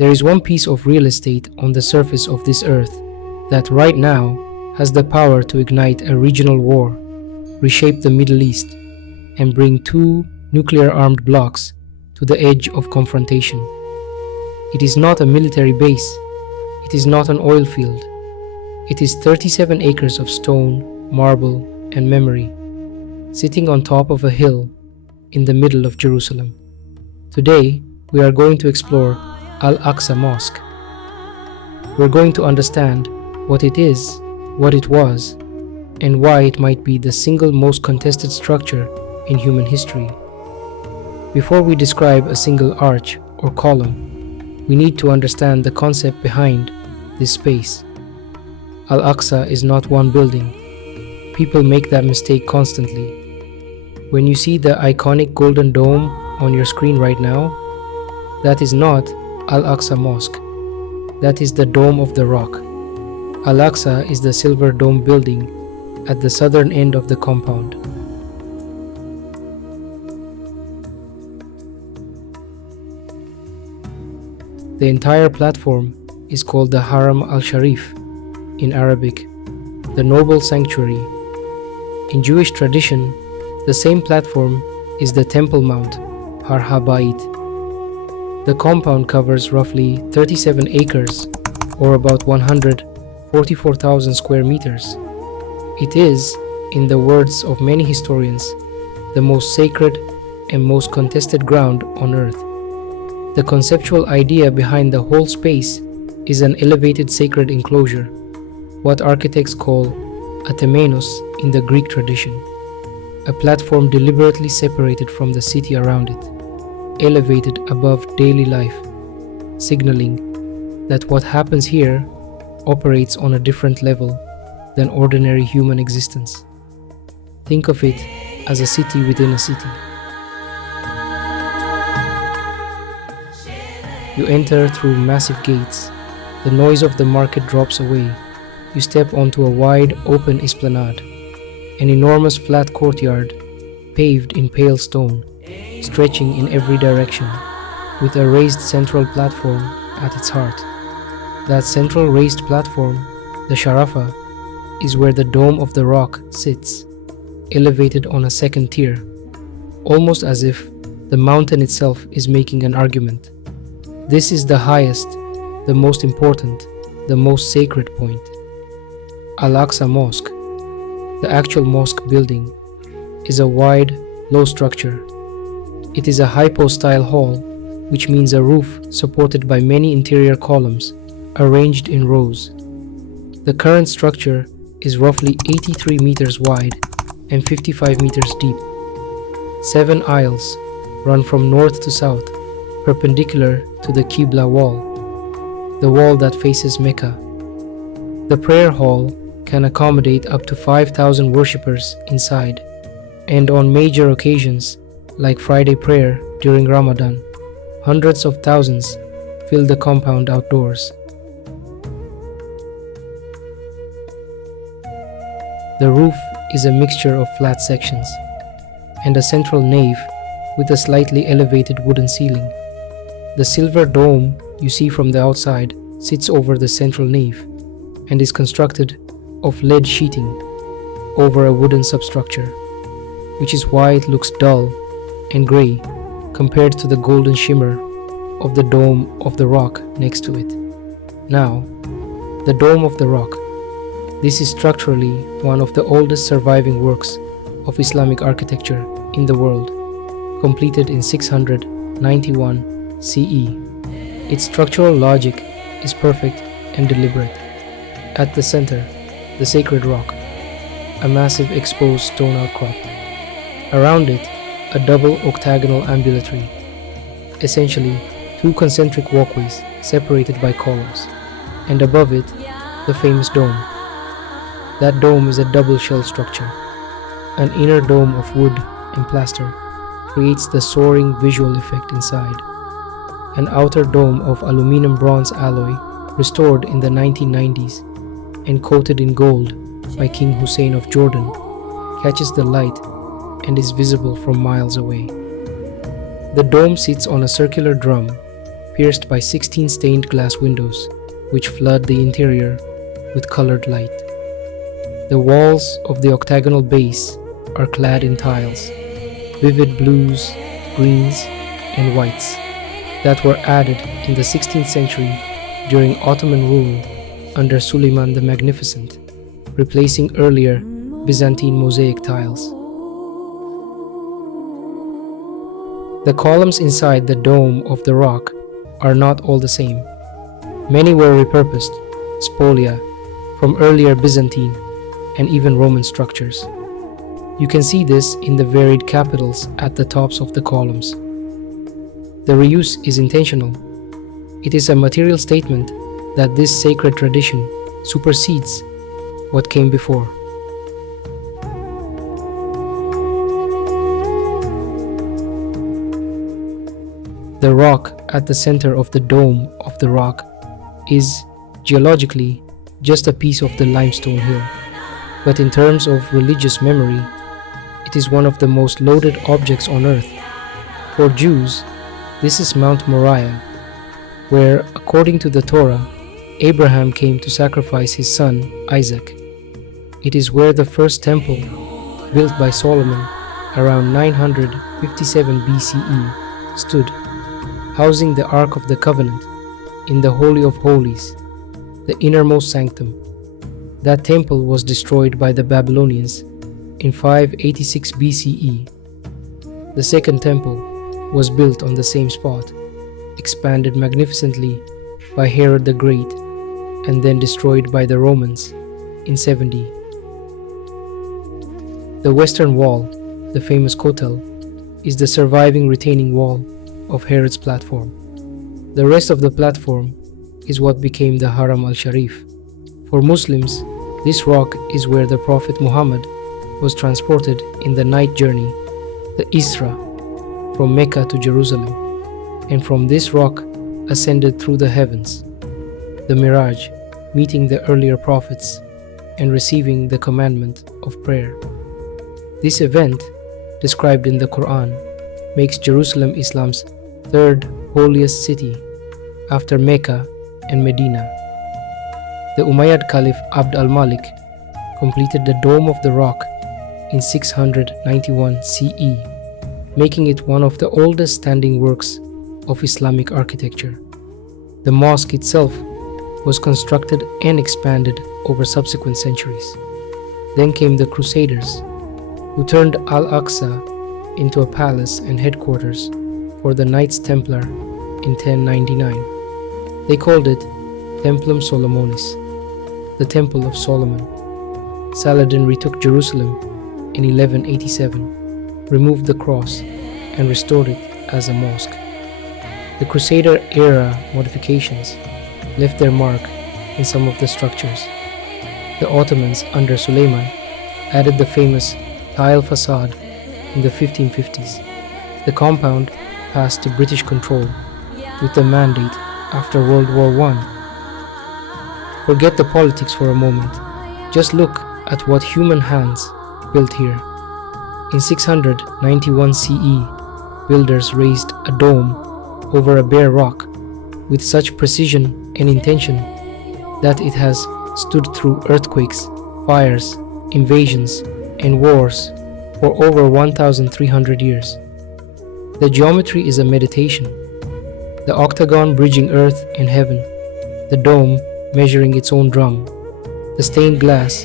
There is one piece of real estate on the surface of this earth that right now has the power to ignite a regional war, reshape the Middle East, and bring two nuclear-armed blocs to the edge of confrontation. It is not a military base. It is not an oil field. It is 37 acres of stone, marble, and memory, sitting on top of a hill in the middle of Jerusalem. Today, we are going to explore Al-Aqsa Mosque. We're going to understand what it is, what it was, and why it might be the single most contested structure in human history. Before we describe a single arch or column, we need to understand the concept behind this space. Al-Aqsa is not one building. People make that mistake constantly. When you see the iconic golden dome on your screen right now, that is not Al-Aqsa Mosque. That is the Dome of the Rock. Al-Aqsa is the silver dome building at the southern end of the compound. The entire platform is called the Haram al-Sharif, in Arabic, the noble sanctuary. In Jewish tradition, the same platform is the Temple Mount, Har HaBayit. The compound covers roughly 37 acres, or about 144,000 square meters. It is, in the words of many historians, the most sacred and most contested ground on earth. The conceptual idea behind the whole space is an elevated sacred enclosure, what architects call a temenos in the Greek tradition, a platform deliberately separated from the city around it, elevated above daily life, signaling that what happens here operates on a different level than ordinary human existence. Think of it as a city within a city. You enter through massive gates. The noise of the market drops away. You step onto a wide, open esplanade, an enormous flat courtyard, paved in pale stone, stretching in every direction, with a raised central platform at its heart. That central raised platform, the Sharafa, is where the Dome of the Rock sits, elevated on a second tier, almost as if the mountain itself is making an argument. This is the highest, the most important, the most sacred point. Al-Aqsa Mosque, the actual mosque building, is a wide, low structure. It is a hypo-style hall, which means a roof supported by many interior columns, arranged in rows. The current structure is roughly 83 meters wide and 55 meters deep. 7 aisles run from north to south, perpendicular to the Qibla wall, the wall that faces Mecca. The prayer hall can accommodate up to 5,000 worshippers inside, and on major occasions, like Friday prayer during Ramadan, hundreds of thousands fill the compound outdoors. The roof is a mixture of flat sections and a central nave with a slightly elevated wooden ceiling. The silver dome you see from the outside sits over the central nave and is constructed of lead sheeting over a wooden substructure, which is why it looks dull and grey compared to the golden shimmer of the Dome of the Rock next to it. Now, the Dome of the Rock. This is structurally one of the oldest surviving works of Islamic architecture in the world, completed in 691 CE. Its structural logic is perfect and deliberate. At the center, the sacred rock, a massive exposed stone outcrop. Around it, a double octagonal ambulatory, essentially 2 concentric walkways separated by columns, and above it, the famous dome. That dome is a double shell structure. An inner dome of wood and plaster creates the soaring visual effect inside. An outer dome of aluminum bronze alloy restored in the 1990s and coated in gold by King Hussein of Jordan catches the light and is visible from miles away. The dome sits on a circular drum, pierced by 16 stained glass windows, which flood the interior with colored light. The walls of the octagonal base are clad in tiles, vivid blues, greens, and whites, that were added in the 16th century during Ottoman rule under Suleiman the Magnificent, replacing earlier Byzantine mosaic tiles. The columns inside the dome of the rock are not all the same. Many were repurposed, spolia, from earlier Byzantine and even Roman structures. You can see this in the varied capitals at the tops of the columns. The reuse is intentional. It is a material statement that this sacred tradition supersedes what came before. The rock at the center of the dome of the rock is, geologically, just a piece of the limestone hill. But in terms of religious memory, it is one of the most loaded objects on earth. For Jews, this is Mount Moriah, where, according to the Torah, Abraham came to sacrifice his son, Isaac. It is where the first temple, built by Solomon around 957 BCE, stood, housing the Ark of the Covenant in the Holy of Holies, the innermost sanctum. That temple was destroyed by the Babylonians in 586 BCE. The second temple was built on the same spot, expanded magnificently by Herod the Great, and then destroyed by the Romans in 70. The western wall, the famous Kotel, is the surviving retaining wall of Herod's platform. The rest of the platform is what became the Haram al-Sharif. For Muslims, this rock is where the Prophet Muhammad was transported in the night journey, the Isra, from Mecca to Jerusalem, and from this rock ascended through the heavens, the Miraj, meeting the earlier prophets and receiving the commandment of prayer. This event, described in the Quran, makes Jerusalem Islam's third holiest city after Mecca and Medina. The Umayyad Caliph Abd al-Malik completed the Dome of the Rock in 691 CE, making it one of the oldest standing works of Islamic architecture. The mosque itself was constructed and expanded over subsequent centuries. Then came the Crusaders, who turned Al-Aqsa into a palace and headquarters for the Knights Templar in 1099. They called it Templum Solomonis, the Temple of Solomon. Saladin retook Jerusalem in 1187, removed the cross, and restored it as a mosque. The Crusader-era modifications left their mark in some of the structures. The Ottomans under Suleiman added the famous tile facade in the 1550s. The compound passed to British control with the mandate after World War I. Forget the politics for a moment. Just look at what human hands built here. In 691 CE, builders raised a dome over a bare rock with such precision and intention that it has stood through earthquakes, fires, invasions, and wars for over 1,300 years. The geometry is a meditation. The octagon bridging earth and heaven, the dome measuring its own drum, the stained glass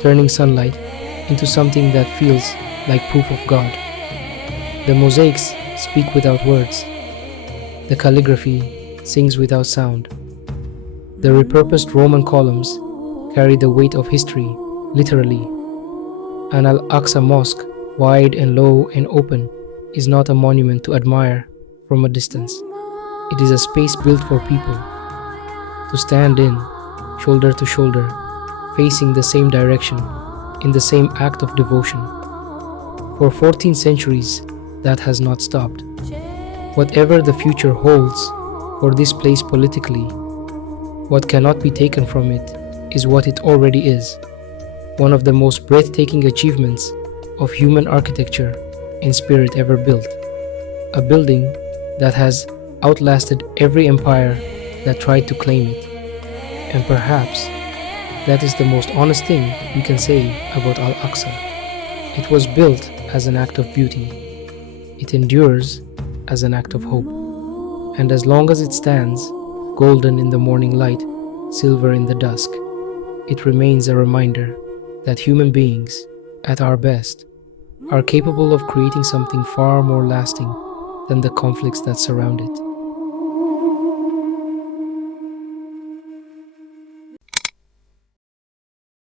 turning sunlight into something that feels like proof of God. The mosaics speak without words. The calligraphy sings without sound. The repurposed Roman columns carry the weight of history, literally. An Al-Aqsa mosque, wide and low and open, is not a monument to admire from a distance. It is a space built for people to stand in, shoulder to shoulder, facing the same direction, in the same act of devotion. For 14 centuries, that has not stopped. Whatever the future holds for this place politically, what cannot be taken from it is what it already is, one of the most breathtaking achievements of human architecture and spirit ever built. A building that has outlasted every empire that tried to claim it. And perhaps that is the most honest thing we can say about Al-Aqsa. It was built as an act of beauty. It endures as an act of hope. And as long as it stands, golden in the morning light, silver in the dusk, it remains a reminder that human beings, at our best, are capable of creating something far more lasting than the conflicts that surround it.